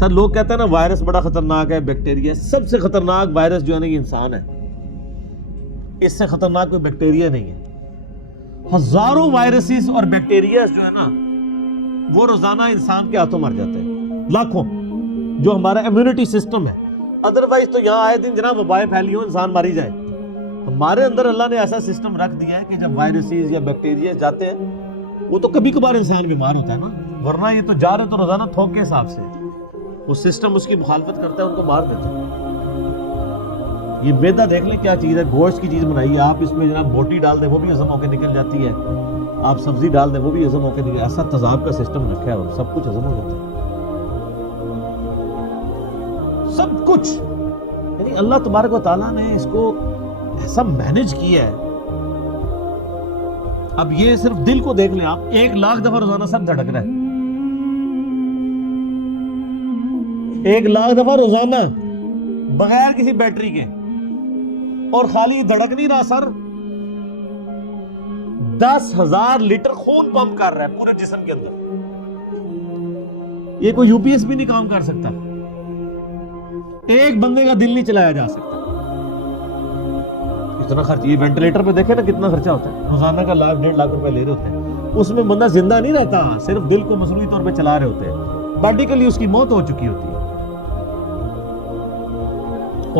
سر لوگ کہتے ہیں نا وائرس بڑا خطرناک ہے، بیکٹیریا، سب سے خطرناک وائرس جو ہے نا یہ انسان ہے، اس سے خطرناک کوئی بیکٹیریا نہیں ہے۔ ہزاروں وائرسز اور بیکٹیریاز جو ہے نا وہ روزانہ انسان کے ہاتھوں مر جاتے ہیں، لاکھوں، جو ہمارا امیونٹی سسٹم ہے۔ ادروائز تو یہاں آئے دن جناب وبائیں پھیلی ہوں، انسان ماری جائے۔ ہمارے اندر اللہ نے ایسا سسٹم رکھ دیا ہے کہ جب وائرسز یا بیکٹیریا جاتے ہیں وہ تو کبھی کبھار انسان بیمار ہوتا ہے نا، ورنہ یہ تو جا رہے تو روزانہ تھوک کے حساب سے وہ سسٹم اس کی مخالفت کرتا ہے، ان کو مار دیتا ہے۔ یہ میدا دیکھ لیں کیا چیز ہے، گوشت کی چیز بنائی ہے، آپ اس میں جناب بوٹی ڈال دیں وہ بھی ہضم ہو کے نکل جاتی ہے، آپ سبزی ڈال دیں وہ بھی ہضم ہو کے نکل، ایسا تذاب کا سسٹم رکھا ہے اور سب کچھ ہضم ہو جاتا ہے، سب کچھ۔ یعنی اللہ تبارک و تعالیٰ نے اس کو ایسا مینج کیا ہے۔ اب یہ صرف دل کو دیکھ لیں آپ، 1,00,000 دفعہ روزانہ سب دھڑک رہا ہے، 1,00,000 دفعہ روزانہ بغیر کسی بیٹری کے، اور خالی دھڑک نہیں رہا سر، 10,000 لیٹر خون پمپ کر رہا ہے پورے جسم کے اندر۔ یہ کوئی یو پی ایس بھی نہیں کام کر سکتا، ایک بندے کا دل نہیں چلایا جا سکتا، اتنا خرچ۔ یہ وینٹیلیٹر پہ دیکھیں نا کتنا خرچہ ہوتا ہے، روزانہ کا 1,00,000-1.5 روپے لے رہے ہوتے ہیں، اس میں بندہ زندہ نہیں رہتا، صرف دل کو مصنوعی طور پہ چلا رہے ہوتے ہیں، باڈی کے لیے اس کی موت ہو چکی ہوتی ہے۔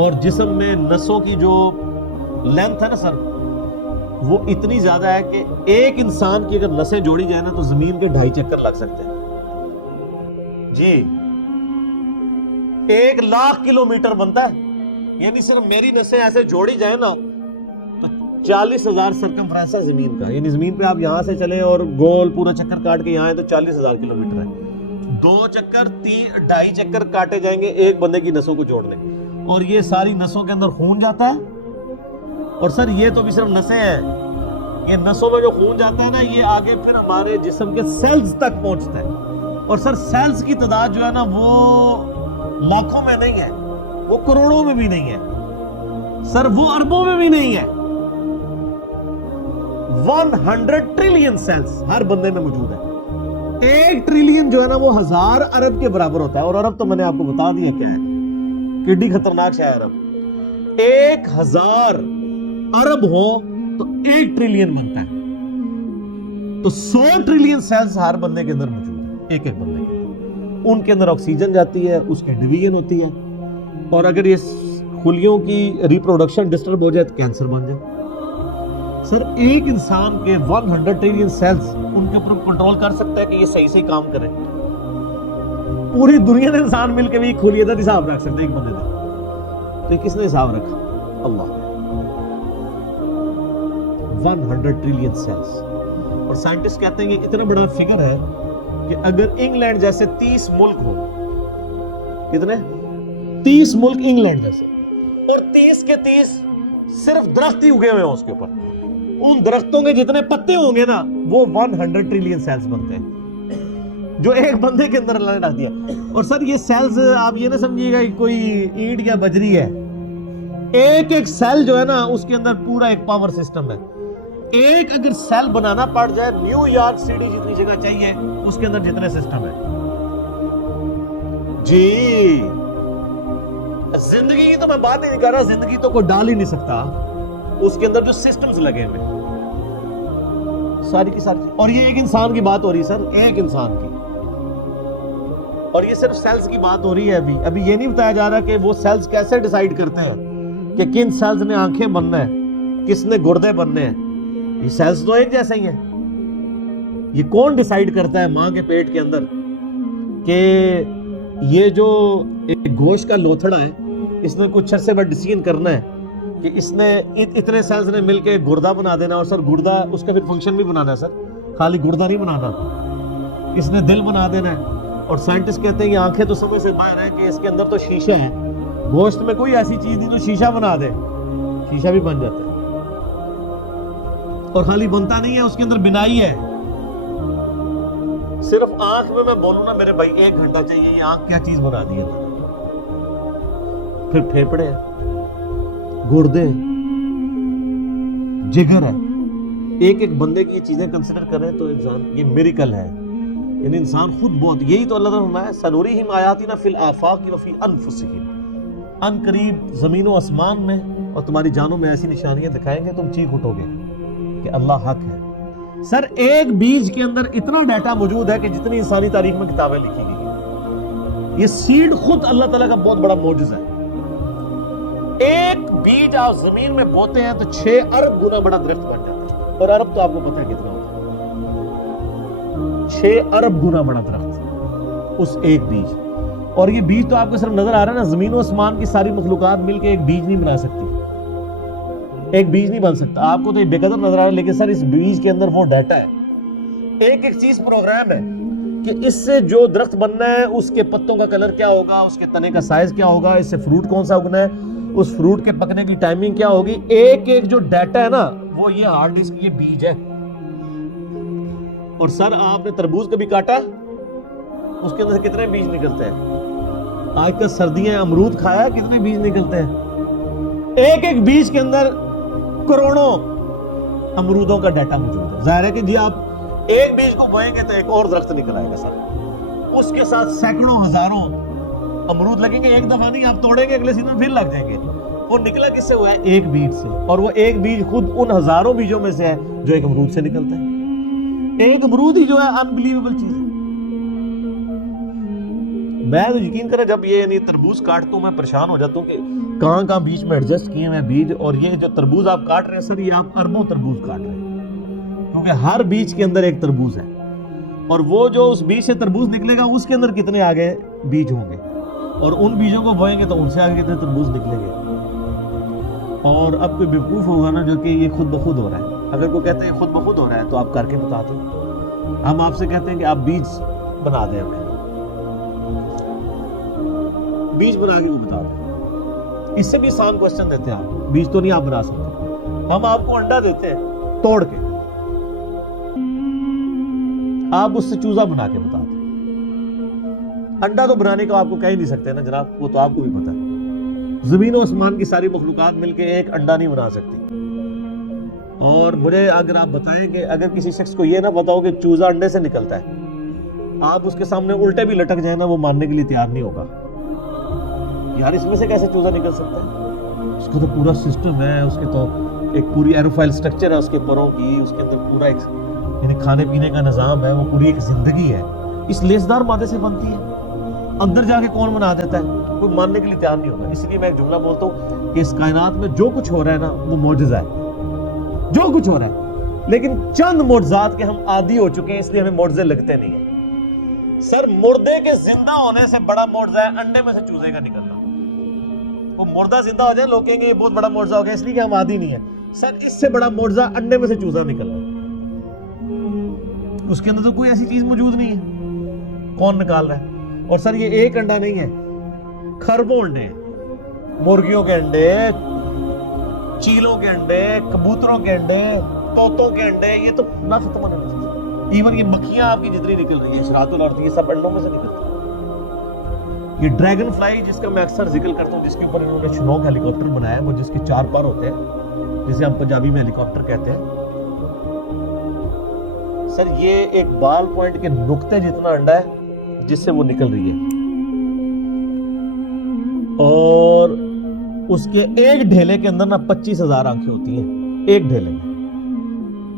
اور جسم میں نسوں کی جو لینتھ ہے نا سر، وہ اتنی زیادہ ہے کہ ایک انسان کی اگر نسیں جوڑی جائیں نا تو زمین کے 2.5 چکر لگ سکتے ہیں جی، 1,00,000 کلومیٹر بنتا ہے، یعنی صرف میری نسیں ایسے جوڑی جائیں نا تو 40,000 سرکمفرنس ہے زمین کا، یعنی زمین پہ آپ یہاں سے چلیں اور گول پورا چکر کاٹ کے یہاں آئیں تو 40,000 کلومیٹر ہے، 2 چکر 2.5 چکر کاٹے جائیں گے ایک بندے کی نسوں کو جوڑنے، اور یہ ساری نسوں کے اندر خون جاتا ہے۔ اور سر یہ تو بھی صرف نسیں ہیں، یہ نسوں میں جو خون جاتا ہے نا یہ آگے پھر ہمارے جسم کے سیلز تک پہنچتا ہے، اور سر سیلز کی تعداد جو ہے نا وہ لاکھوں میں نہیں ہے، وہ کروڑوں میں بھی نہیں ہے سر، وہ اربوں میں بھی نہیں ہے، 100 ٹریلین سیلز ہر بندے میں موجود ہے۔ 1 ٹریلین جو ہے نا وہ 1000 ارب کے برابر ہوتا ہے، اور ارب تو میں نے آپ کو بتا دیا کیا ہے، کڈی خطرناک شے ہے ارب۔ 1000 ارب ہو تو 1 ٹریلین بنتا ہے، تو 100 ٹریلین سیلز ہر بندے کے اندر موجود ہے، ایک بندے کے اندر، ان کے اندر آکسیجن جاتی ہے، اس کی ڈویژن ہوتی ہے، اور اگر یہ خلیوں کی ریپروڈکشن ڈسٹرب ہو جائے تو کینسر بن جائے۔ سر ایک انسان کے 100 ٹریلین سیلز ان کے اوپر کنٹرول کر سکتا ہے کہ یہ صحیح صحیح کام کریں؟ پوری دنیا نے انسان مل کے بھی کھلیے تھا حساب رکھ سکتے ایک بندے کا، تو کس نے حساب رکھا؟ اللہ۔ 100 ٹریلین سیلز، اور سائنٹسٹ کہتے ہیں کہ اتنا بڑا فگر ہے کہ اگر انگلینڈ جیسے 30 ملک ہو، کتنے 30 ملک انگلینڈ جیسے، اور 30 کے 30 صرف درخت ہی اگے ہوئے ہوں اس کے اوپر، ان درختوں کے جتنے پتے ہوں گے نا وہ 100 ٹریلین سیلز بنتے ہیں، جو ایک بندے کے اندر اللہ نے ڈال دیا۔ اور سر یہ سیلز آپ یہ نہ سمجھیے گا کہ کوئی اینٹ یا بجری ہے، ایک ایک سیل جو ہے نا اس کے اندر پورا ایک پاور سسٹم ہے، ایک اگر سیل بنانا پڑ جائے نیو یارک سٹی جتنی جگہ چاہیے اس کے اندر جتنے سسٹم ہے جی۔ زندگی کی تو میں بات ہی نہیں کر رہا، زندگی تو کوئی ڈال ہی نہیں سکتا، اس کے اندر جو سسٹمز لگے ہوئے ساری کی ساری، اور یہ ایک انسان کی بات ہو رہی ہے سر، ایک انسان کی، اور یہ صرف سیلز کی بات ہو رہی ہے۔ ابھی یہ نہیں بتایا جا رہا کہ وہ سیلز کیسے ڈیسائیڈ کرتے ہیں کہ کن سیلز نے آنکھیں بننا ہے، کس نے گردے بننے ہیں، یہ سیلز تو ایک جیسے ہی ہیں۔ یہ کون ڈیسائیڈ کرتا ہے ماں کے پیٹ کے اندر کہ یہ جو ایک گوشت کا لوتھڑا ہے اس نے کچھ عرصے بعد ڈیسیژن کرنا ہے کہ اس نے اتنے سیلز نے مل کے گردہ بنا دینا، اور سر گردہ اس کا پھر فنکشن بھی بنانا ہے سر، خالی گردہ نہیں بنانا، اس نے دل بنا دینا ہے۔ اور سائنٹسٹ کہتے ہیں یہ آنکھیں تو سمجھ سے باہر ہیں کہ اس کے اندر تو شیشہ ہے، گوشت میں کوئی ایسی چیز نہیں تو شیشہ بنا دے، شیشہ بھی بن جاتا ہے، اور خالی بنتا نہیں ہے، اس کے اندر بنائی ہے۔ صرف آنکھ میں بولوں نا میرے بھائی 1 گھنٹہ چاہیے، یہ آنکھ کیا چیز بنا دی ہے، پھر پھیپڑے ہیں، گردے ہیں، جگر ہے، ایک ایک بندے کی یہ چیزیں کنسیڈر کریں تو انسان یہ میریکل ہے، یعنی انسان خود بہت, یہی تو اللہ تعالیٰ نے فرمایا سنوریہم آیاتنا فی الآفاق وفی انفسہم, ان قریب زمین و آسمان میں اور تمہاری جانوں میں ایسی نشانیاں دکھائیں گے تم چیخ اٹھو گے کہ اللہ حق ہے. سر ایک بیج کے اندر اتنا ڈیٹا موجود ہے کہ جتنی انسانی تاریخ میں کتابیں لکھی گئی ہیں. یہ سیڈ خود اللہ تعالیٰ کا بہت بڑا معجزہ ہے. ایک بیج آپ زمین میں بوتے ہیں تو 6 ارب گنا بڑا درخت بن جاتا ہے, اور ارب تو آپ کو پتہ ہے کتنا ہوتا ہے, 6 ارب گنا بڑا درخت اس ایک بیج. اور یہ بیج تو آپ کو صرف نظر آ رہا ہے نا, زمین و آسمان کی ساری مخلوقات مل کے ایک بیج نہیں بنا سکتی, ایک بیج نہیں بن سکتا. آپ کو تو یہ بے قدر نظر آ رہا ہے, لیکن سر اس بیج کے اندر وہ ڈیٹا ہے, ایک ایک چیز پروگرام ہے کہ اس سے جو درخت بننا ہے اس کے پتوں کا کلر کیا ہوگا, اس کے تنے کا سائز کیا ہوگا, اس سے فروٹ کون سا اگنا ہے, اس فروٹ کے پکنے کی ٹائمنگ کیا ہوگی. ایک ایک جو ڈیٹا ہے نا وہ یہ ہارڈ ڈسک کی یہ بیج ہے. اور سر آپ نے تربوز کبھی کاٹا, اس کے اندر سے کتنے بیج نکلتے ہیں؟ آج کل سردیاں امرود کھایا, کتنے بیج نکلتے ہیں؟ ایک ایک بیج کے اندر کروڑوں امرودوں کا ڈیٹا موجود ہے. ظاہر ہے کہ جی آپ ایک بیج کو بوئیں گے تو ایک اور درخت نکل آئے گا سر, اس کے ساتھ سینکڑوں ہزاروں امرود لگیں گے. ایک دفعہ نہیں, آپ توڑیں گے اگلے سیزن پھر لگ جائیں گے. وہ نکلا کس سے ہوا ہے؟ ایک بیج سے. اور وہ ایک بیج خود ان ہزاروں بیجوں میں سے ہے جو ایک امرود سے نکلتا ہے. ایک امرود ہی جو ہے انبلیویبل چیز ہے. میں تو یقین کریں جب یہ یعنی تربوز کاٹتا ہوں میں پریشان ہو جاتا ہوں کہ کہاں کہاں بیچ میں ایڈجسٹ کیے ہیں بیج. اور یہ جو تربوز آپ کاٹ رہے ہیں سر, یہ آپ اربوں تربوز کاٹ رہے ہیں, کیونکہ ہر بیج کے اندر ایک تربوز ہے. اور وہ جو اس بیج سے تربوز نکلے گا اس کے اندر کتنے آگے بیج ہوں گے, اور ان بیجوں کو بوئیں گے تو ان سے آگے کتنے تربوز نکلیں گے. اور اب کوئی بیوقوف ہوگا نا جو کہ یہ خود بخود ہو رہا ہے. اگر کوئی کہتے ہیں خود بخود ہو رہا ہے تو آپ کر کے بتا دیں. ہم آپ سے کہتے ہیں کہ آپ بیج بنا دیں, ہمیں بیج بنا کے وہ بتا دیں. اس سے بھی آسان کوسچن دیتے ہیں آپ, بیج تو نہیں آپ بنا سکتے. ہم آپ کو انڈا دیتے ہیں توڑ کے, آپ اس سے چوزا بنا کے بتا دیں. انڈا تو بنانے کا آپ کو کہہ ہی نہیں سکتے نا جناب, وہ تو آپ کو بھی پتا ہے. زمین و آسمان کی ساری مخلوقات مل کے ایک انڈا نہیں بنا سکتی. اور مجھے اگر آپ بتائیں کہ اگر کسی شخص کو یہ نہ پتا ہو کہ چوزا انڈے سے نکلتا ہے, آپ اس کے سامنے الٹے بھی لٹک جائیں نا, وہ ماننے کے لیے تیار نہیں ہوگا. یار اس میں سے کیسے چوزا نکل سکتا ہے؟ اس کا تو پورا سسٹم ہے, اس کے تو ایک پوری ایروفائل سٹرکچر ہے اس کے پروں کی, اس کے اندر پورا ایک یعنی کھانے پینے کا نظام ہے, وہ پوری ایک زندگی ہے. اس لیسدار مادے سے بنتی ہے. اندر جا کے کون بنا دیتا ہے؟ کوئی ماننے کے لیے تیار نہیں ہوگا. اس لیے میں ایک جملہ بولتا ہوں کہ اس کائنات میں جو کچھ ہو رہا ہے نا وہ معجزہ ہے, جو کچھ ہو رہا ہے. لیکن چند معجزات کے ہم عادی ہو چکے ہیں, اس لیے ہمیں معجزے لگتے نہیں ہیں. سر مردے کے زندہ ہونے سے بڑا معجزہ ہے انڈے میں سے چوزے کا نکلنا. وہ مردہ زندہ ہو جائے لوگ کہیں گے یہ بہت بڑا معجزہ ہو گیا, اس لیے کہ ہم عادی نہیں ہیں. سر اس سے بڑا معجزہ انڈے میں سے چوزا نکلنا. اس کے اندر تو کوئی ایسی چیز موجود نہیں ہے, کون نکال رہا ہے؟ اور سر یہ ایک انڈا نہیں ہے, خربوں انڈے ہیں. مرغیوں کے انڈے, چیلوں کے انڈے, کبوتروں کے انڈے, طوطوں کے انڈے, یہ تو نہ ختم ہونے والی. ایون یہ مکھیاں آپ کی جتنی نکل رہی ہے شراط الارض, یہ سب انڈوں میں سے نکلتی ہے. یہ ڈریگن فلائی جس کا میں اکثر ذکر کرتا ہوں, جس کے اوپر انہوں نے شنوک ہیلی کاپٹر بنایا ہے, وہ جس کے 4 پر ہوتے ہیں, جسے ہم پنجابی میں ہیلی کاپٹر کہتے ہیں. سر یہ ایک بال پوائنٹ کے نقطے جتنا انڈا ہے جس سے وہ نکل رہی ہے, اور اس کے ایک ڈھیلے کے اندر نا 25,000 آنکھیں ہوتی ہیں ایک ڈھیلے میں.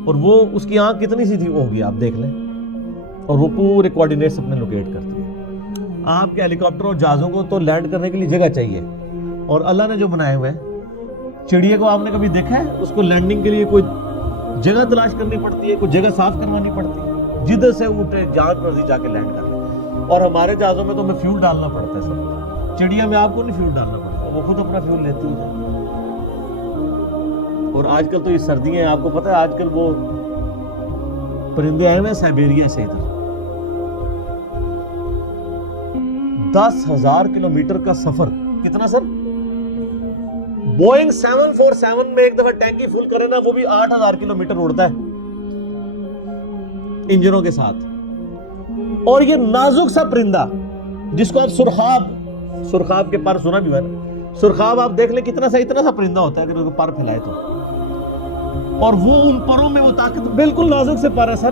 اور وہ اس کی آنکھ کتنی سی تھی ہوگی آپ دیکھ لیں, اور وہ پورے کوارڈینیٹس اپنے لوکیٹ کرتی ہے. آپ کے ہیلی کاپٹر اور جہازوں کو تو لینڈ کرنے کے لیے جگہ چاہیے, اور اللہ نے جو بنائے ہوئے ہیں, چڑیا کو آپ نے کبھی دیکھا ہے اس کو لینڈنگ کے لیے کوئی جگہ تلاش کرنی پڑتی ہے, کوئی جگہ صاف کروانی پڑتی ہے, جدھر سے اٹھے جہاز مرضی جا کے لینڈ کر. اور ہمارے جہازوں میں تو ہمیں فیول ڈالنا پڑتا ہے سر, چڑیا میں آپ کو نہیں فیول ڈالنا پڑتا, وہ خود اپنا فیول لیتی ہی جاتی. اور آج کل تو یہ سردیاں ہیں, آپ کو پتہ ہے آج کل وہ پرندے آئے ہوئے ہیں سائبیریا سے ادھر, 10,000 کلومیٹر کا سفر. کتنا سر؟ بوئنگ 747 میں ایک دفعہ ٹینکی فل کرے نا, وہ بھی 8,000 کلومیٹر اڑتا ہے انجنوں کے ساتھ. اور یہ نازک سا پرندہ جس کو آپ سرخاب کے پر سنا بھی ہے نا, سرخاب آپ دیکھ لیں اتنا سا پرندہ ہوتا ہے اگر وہ پر پھیلائے تو, اور وہ ان پروں میں وہ طاقت, بالکل نازک سے پر ہے سر,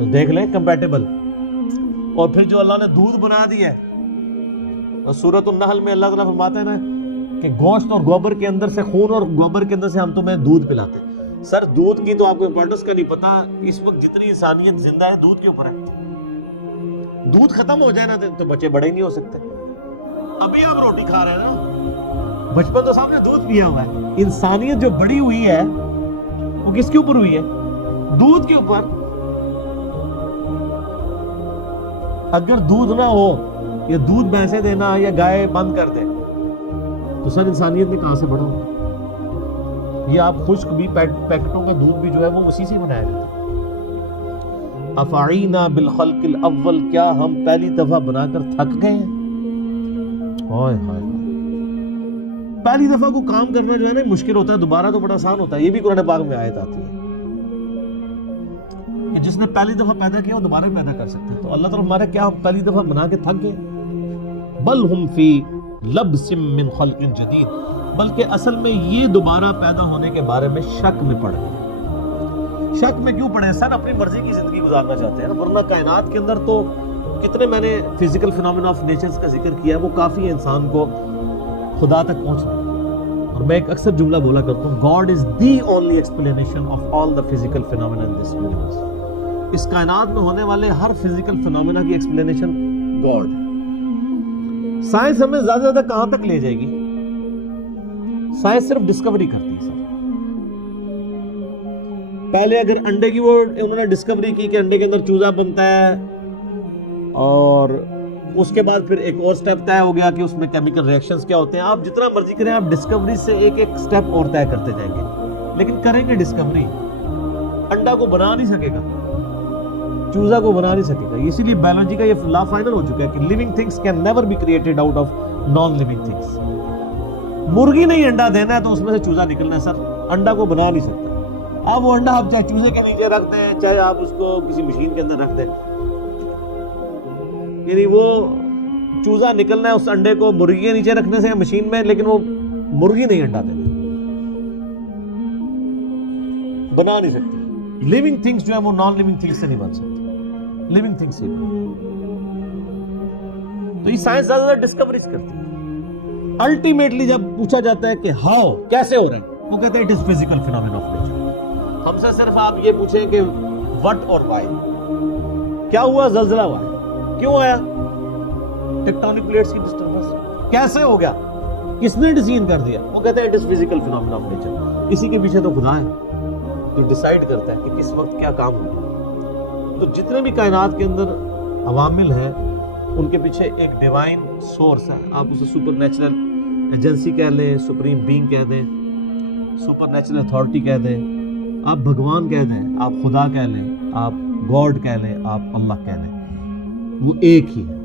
تو دیکھ لیں کمپیٹیبل. اور پھر جو اللہ نے دودھ بنا دیا ہے، سورۃ النحل میں اللہ تعالیٰ فرماتے ہیں نا کہ گوشت اور گوبر کے اندر سے، خون اور گوبر کے اندر سے ہم تمہیں دودھ پلاتے ہیں. سر دودھ کی تو آپ کو امپورٹنس کا نہیں پتا. اس وقت جتنی انسانیت زندہ ہے دودھ کے اوپر ہے. دودھ ختم ہو جائے نا تو بچے بڑے ہی نہیں ہو سکتے. ابھی آپ روٹی کھا رہے ہیں نا، بچپن تو سامنے دودھ پیا ہوا ہے. انسانیت جو بڑی ہوئی ہے وہ کس کے اوپر ہوئی ہے؟ دودھ کے اوپر. اگر دودھ نہ ہو، یا دودھ بھینسیں دینا یا گائے بند کر دے، تو سر انسانیت نے کہاں سے بڑھا ہوگا؟ یہ آپ خشک بھی پیکٹوں کا دودھ بھی جو ہے وہ اسی سے بنایا جاتا ہے. افعینا بالخلق الاول، کیا ہم پہلی دفعہ بنا کر تھک گئے ہیں؟ ہائے ہائے، پہلی دفعہ کو کام کرنا جو ہے نا مشکل ہوتا ہے، دوبارہ تو بڑا آسان ہوتا ہے. یہ بھی قرآن پاک میں آیت آتی ہے کہ جس نے پہلی دفعہ پیدا کیا وہ دوبارہ پیدا کر سکتے ہیں. تو اللہ تعالیٰ ہمارا کیا ہم پہلی دفعہ بنا کے تھک گئے؟ بل ہم فی لبس من خلق جدید، بلکہ اصل میں یہ دوبارہ پیدا ہونے کے بارے میں شک میں پڑ گئے. شک میں کیوں پڑے؟ سر اپنی مرضی کی زندگی گزارنا چاہتے ہیں، ورنہ کائنات کے اندر تو کتنے، میں نے فزیکل فینومینا آف نیچرز کا ذکر کیا ہے، وہ کافی ہے انسان کو خدا تک پہنچنا. اور میں ایک اکثر جملہ بولا کرتا ہوں، God is the only explanation of all the physical phenomena in this universe. اس کائنات میں ہونے والے ہر فزیکل فینومینا کی ایکسپلینیشن گاڈ ہے. سائنس ہمیں زیادہ زیادہ کہاں تک لے جائے گی؟ سائنس صرف ڈسکوری کرتی ہے. سر پہلے اگر انڈے کی وہ انہوں نے ڈسکوری کی کہ انڈے کے اندر چوزا بنتا ہے، اور اس کے بعد پھر ایک اور سٹیپ طے ہو گیا کہ اس میں کیمیکل ریئیکشنز کیا ہوتے ہیں. آپ جتنا مرضی کریں، آپ ڈسکوری سے ایک ایک سٹیپ اور طے کرتے جائیں گے، لیکن کریں گے ڈسکوری. انڈا کو بنا نہیں سکے گا، چوزا کو بنا نہیں سکے گا. اسی لیے بایولوجی کا یہ لا فائنل ہو چکا ہے کہ living things can never be created out of non living things. مرغی نہیں انڈا دینا ہے تو اس میں سے چوزا نکلنا ہے. سر انڈا کو بنا نہیں سکتا. آپ وہ انڈا آپ چاہے چوزے کے نیچے رکھ دیں، چاہے آپ اس کو کسی مشین کے اندر رکھ دیں، یعنی وہ چوزا نکلنا ہے اس انڈے کو مرغی کے نیچے رکھنے سے یا مشین میں، لیکن وہ مرغی نہیں انڈا دینا، بنا نہیں سکتی. لیونگ تھنگس جو ہے وہ نان لیونگ تھنگس سے نہیں بن سکتی، لیونگ تھنگس سے. تو یہ سائنس زیادہ زیادہ ڈسکوریز کرتی ہے. الٹیمیٹلی جب پوچھا جاتا ہے کہ ہاؤ، کیسے ہو رہا ہے، وہ کہتے ہیں it is physical phenomena of nature. ہم سے صرف آپ یہ پوچھیں کہ وٹ اور وائی، کیا ہوا؟ زلزلہ ہوا ہے، کیوں آیا؟ ٹیکٹونک پلیٹس کی ڈسٹربنس. کیسے ہو گیا؟ کس نے ڈیزائن کر دیا؟ وہ کہتے ہیں it is physical phenomena of nature. اسی کے پیچھے تو خدا ہے جو ڈیسائیڈ کرتا ہے کہ کس وقت کیا کام ہوگا. تو جتنے بھی کائنات کے اندر عوامل ہیں ان کے پیچھے ایک ڈیوائن سورس ہے. آپ اسے سپر نیچرل ایجنسی کہہ لیں، سپریم بینگ کہہ دیں، سپر نیچرل اتھارٹی کہہ دیں، آپ بھگوان کہہ دیں، آپ خدا کہہ لیں، آپ گاڈ کہہ لیں، آپ اللہ کہہ لیں، وہ ایک ہی ہے.